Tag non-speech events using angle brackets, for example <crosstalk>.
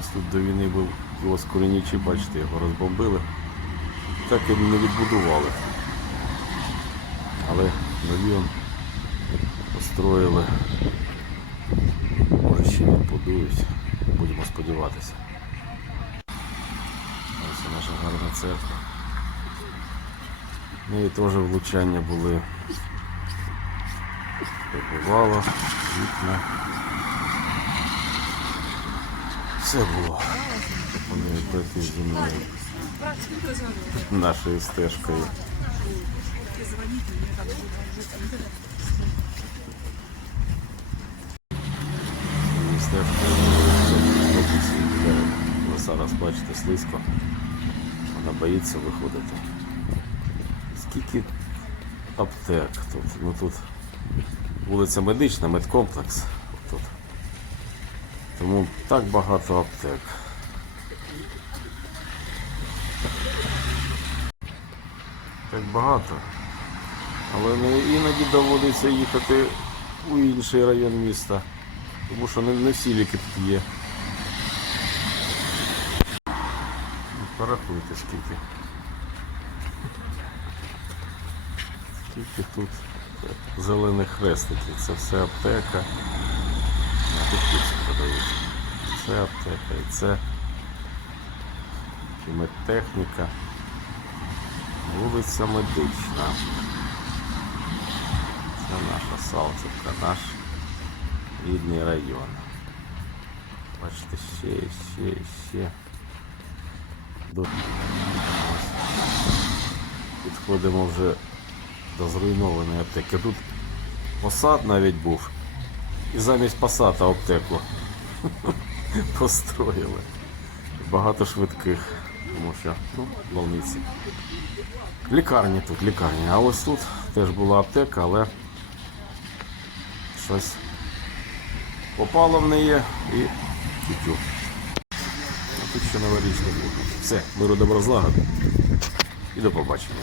Ось тут до війни був кіоск Курінічі, бачите, його розбомбили. Так і не відбудували. Але нові построїли. Може ще відбудують. Будемо сподіватися. Ось і наша гарна церква. В неї теж влучання були. Прибувало, вікна. Все було. Вони пройти зі мною нашою стежкою. Стежкою. Ви зараз бачите слизько. Вона боїться виходити. Скільки аптек тут? Ну тут вулиця медична, медкомплекс. Тому так багато аптек. Так багато. Але не іноді доводиться їхати у інший район міста. Тому що не, всі ліки тут є. Порахуйте скільки. Скільки тут зелених хрестиків. Це все аптека. Тут піцу продають. Це аптека і це і медтехніка. Вулиця Медична. Це наша Салтівка, наш рідний район. Бачите, ще, ще, ще. Підходимо вже до зруйнованої аптеки. Тут посад навіть був. І замість посада аптеку <laughs> <laughs> построїли. Багато швидких, тому що ну, больниці. Лікарні тут, лікарні. А ось тут теж була аптека, але щось попало в неї і тютю. А тут ще новорічний був. Все, миру добро. І до побачення.